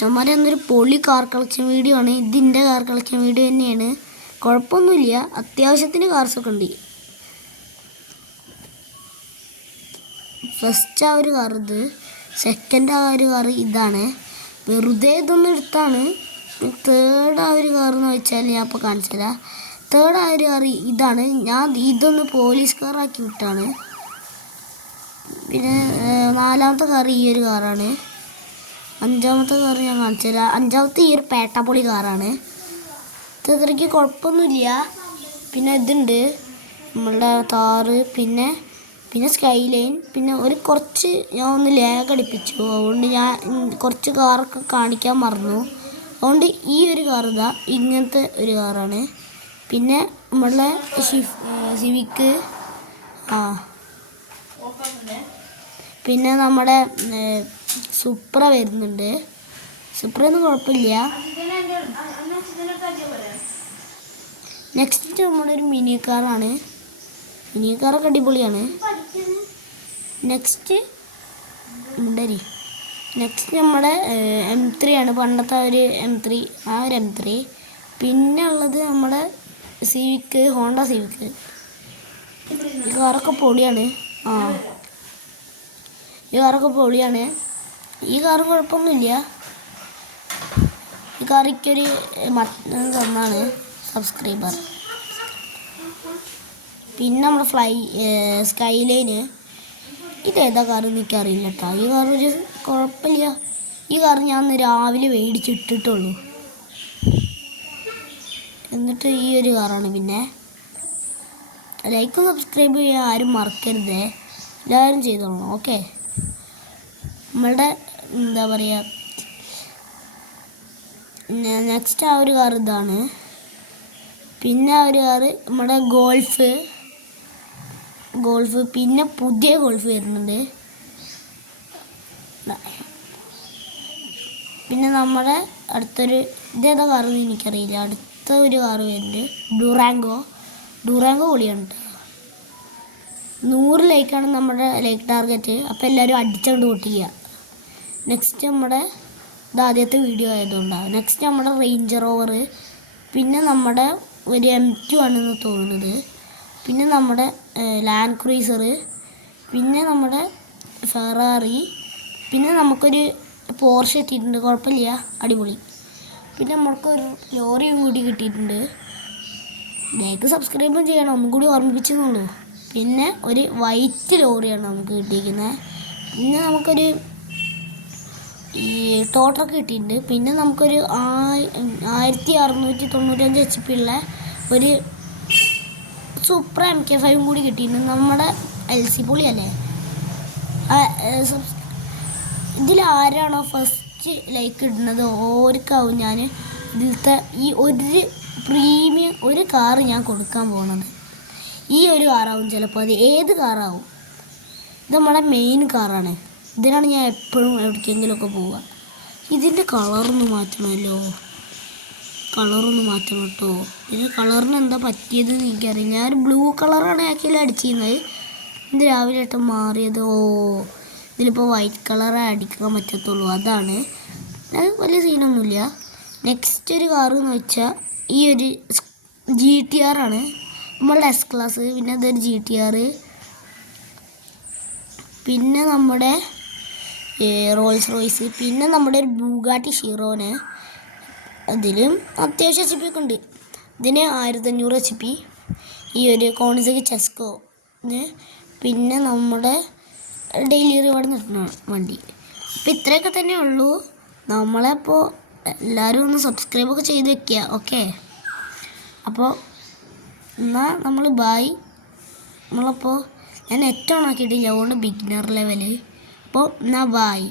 ചുമര എന്നൊരു പൊളി car collection video ആണ്. ഇതിൻ്റെ കാർ കളക്ഷൻ വീഡിയോ തന്നെയാണ്. കുഴപ്പമൊന്നുമില്ല, അത്യാവശ്യത്തിന് കാർസൊക്കെ ഉണ്ട്. ഫസ്റ്റ് ആ ഒരു കാർ ഇത്, സെക്കൻഡ് ആ ഒരു കാർ ഇതാണ്. വെറുതെ ഇതൊന്നും എടുത്താണ്. തേർഡ് ആ ഒരു കാർ എന്ന് വെച്ചാൽ ഞാൻ ഇപ്പോൾ കാണിച്ചുതരാം. തേർഡ് ആ ഒരു കാർ ഇതാണ്. ഞാൻ ഇതൊന്ന് പോലീസ് കാറാക്കി വിട്ടാണ്. പിന്നെ നാലാമത്തെ കാർ ഈ ഒരു കാറാണ്. അഞ്ചാമത്തെ കാർ ഞാൻ കാണിച്ചു തരാം. അഞ്ചാമത്തെ ഈ ഒരു പേട്ടപ്പൊളി കാറാണ്. ഇത്രയ്ക്ക് കുഴപ്പമൊന്നുമില്ല. പിന്നെ ഇതുണ്ട് നമ്മളുടെ താറ്, പിന്നെ സ്കൈ ലൈൻ, പിന്നെ കുറച്ച് ഞാൻ ഒന്ന് ലാഗ് അടിപ്പിച്ചു. അതുകൊണ്ട് ഞാൻ കുറച്ച് കാറൊക്കെ കാണിക്കാൻ മറന്നു. അതുകൊണ്ട് ഈ ഒരു കാർ ഇതാ ഇങ്ങനത്തെ ഒരു കാറാണ്. പിന്നെ നമ്മളുടെ സിവിക്ക്, പിന്നെ നമ്മുടെ സുപ്ര വരുന്നുണ്ട്. സുപ്രയൊന്നും കുഴപ്പമില്ല. നെക്സ്റ്റ് നമ്മുടെ ഒരു മിനി കാറാണ്. മിനി കാറൊക്കെ അടിപൊളിയാണ്. നെക്സ്റ്റ് നമ്മുടെ M3 ആണ്. പണ്ടത്തെ ഒരു M3, ആ ഒരു M3. പിന്നെ ഉള്ളത് നമ്മുടെ സിവിക്ക്, ഹോണ്ട സിവിക്ക്. ഈ കാറൊക്കെ പൊളിയാണ്. ഈ കാറൊക്കെ പൊളിയാണ്. ഈ കാറ് കുഴപ്പമൊന്നുമില്ല. ഈ കാറിക്കൊരു തന്നാണ് സബ്സ്ക്രൈബർ. പിന്നെ നമ്മുടെ സ്കൈ ലൈന്. ഇതേതാ കാറ് എനിക്കറിയില്ല കേട്ടോ. ഈ കാർ ഒരു കുഴപ്പമില്ല. ഈ കാർ ഞാൻ രാവിലെ മേടിച്ചിട്ടിട്ടുള്ളൂ. എന്നിട്ട് ഈ ഒരു കാറാണ്. പിന്നെ ലൈക്കും സബ്സ്ക്രൈബ് ചെയ്യാൻ ആരും മറക്കരുത്. എല്ലാവരും ചെയ്തോളണം. ഓക്കെ, നമ്മളുടെ എന്താ പറയുക, നെക്സ്റ്റ് ആ ഒരു കാർ ഇതാണ്. പിന്നെ ആ ഒരു കാറ് നമ്മുടെ ഗോൾഫ്. പിന്നെ പുതിയ ഗോൾഫ് വരുന്നുണ്ട്. പിന്നെ നമ്മുടെ അടുത്തൊരു ഇതേതാ കാറെന്ന് എനിക്കറിയില്ല. അടുത്ത ഒരു കാറ് വരുന്നുണ്ട്, ഡുറാങ്കോ പൊളിയാണ് കേട്ടോ. 100 ലൈക്കാണ് നമ്മുടെ ലൈക്ക് ടാർഗറ്റ്. അപ്പോൾ എല്ലാവരും അടിച്ചുകൊണ്ട് പൊട്ടിക്കുക. നെക്സ്റ്റ് നമ്മുടെ ആദ്യത്തെ വീഡിയോ ആയതുകൊണ്ടാണ്. നെക്സ്റ്റ് നമ്മുടെ റേഞ്ചർ റോവർ. പിന്നെ നമ്മുടെ ഒരു M2 ആണെന്ന് തോന്നുന്നത്. പിന്നെ നമ്മുടെ ലാൻഡ് ക്രൂയിസർ. പിന്നെ നമ്മുടെ ഫെറാറി. പിന്നെ നമുക്കൊരു പോർഷെ കിട്ടിയിട്ടുണ്ട്. കുഴപ്പമില്ല, അടിപൊളി. പിന്നെ നമുക്കൊരു ലോറിയും കൂടി കിട്ടിയിട്ടുണ്ട്. ലൈക്ക് സബ്സ്ക്രൈബും ചെയ്യണം, ഒന്നും കൂടി ഓർമ്മിപ്പിച്ചെന്നുള്ളൂ. പിന്നെ ഒരു വൈറ്റ് ലോറിയാണ് നമുക്ക് കിട്ടിയിരിക്കുന്നത്. പിന്നെ നമുക്കൊരു ഈ ടോട്ടറൊക്കെ കിട്ടിയിട്ടുണ്ട്. പിന്നെ നമുക്കൊരു 1695 HP ഉള്ള ഒരു സൂപ്പർ MK5 കൂടി കിട്ടിയിട്ടുണ്ട്. നമ്മുടെ LC പൊളിയല്ലേ. ഇതിലാരാണോ ഫസ്റ്റ് ലൈക്ക് ഇടുന്നത് ഓർക്കാവും ഞാൻ ഇതിലത്തെ ഈ ഒരു പ്രീമിയം ഒരു കാറ് ഞാൻ കൊടുക്കാൻ പോകുന്നത്. ഈ ഒരു കാറാവും ചിലപ്പോൾ. അത് ഏത് കാറാവും. ഇത് നമ്മുടെ മെയിൻ കാറാണ്. ഇതിനാണ് ഞാൻ എപ്പോഴും എവിടേക്കെങ്കിലുമൊക്കെ പോവുക. ഇതിൻ്റെ കളറൊന്ന് മാറ്റണമല്ലോ. കേട്ടോ. ഇതിന് കളറിന് എന്താ പറ്റിയതെന്ന് എനിക്കറിയില്ല. ഞാൻ ബ്ലൂ കളറാണ് ആക്ച്വലി അടിച്ചിരുന്നത്. ഇത് രാവിലെ ആയിട്ട് മാറിയത്. ഇതിലിപ്പോൾ വൈറ്റ് കളറേ അടിക്കാൻ പറ്റത്തുള്ളൂ. അതാണ്. അത് വലിയ സീനൊന്നുമില്ല. നെക്സ്റ്റ് ഒരു കാറ് എന്ന് വെച്ചാൽ ഈ ഒരു GTR ആണ്. നമ്മളുടെ S ക്ലാസ്. പിന്നെ അതൊരു GTR. പിന്നെ നമ്മുടെ റോൾസ് റോയ്സ്. പിന്നെ നമ്മുടെ ഒരു ബുഗാട്ടി ഷിറോന്. അതിലും അത്യാവശ്യം HP ഒക്കെ ഉണ്ട്. ഇതിന് 1500 HP. ഈ ഒരു കോണിസെകി ചെസ്കോ. പിന്നെ നമ്മുടെ ഡെയിലി റിവാർഡ് കിട്ടുന്ന വണ്ടി. അപ്പോൾ ഇത്രയൊക്കെ തന്നെ ഉള്ളൂ. നമ്മളപ്പോൾ എല്ലാവരും ഒന്ന് സബ്സ്ക്രൈബൊക്കെ ചെയ്ത് വെക്കുക. ഓക്കെ, അപ്പോൾ എന്നാൽ നമ്മൾ ബായ്. നമ്മളപ്പോൾ ഞാൻ നെറ്റ് ഓൺ ആക്കിയിട്ടില്ല, അതുകൊണ്ട് ബിഗിനർ ലെവല്. അപ്പോൾ എന്നാൽ ബായ്.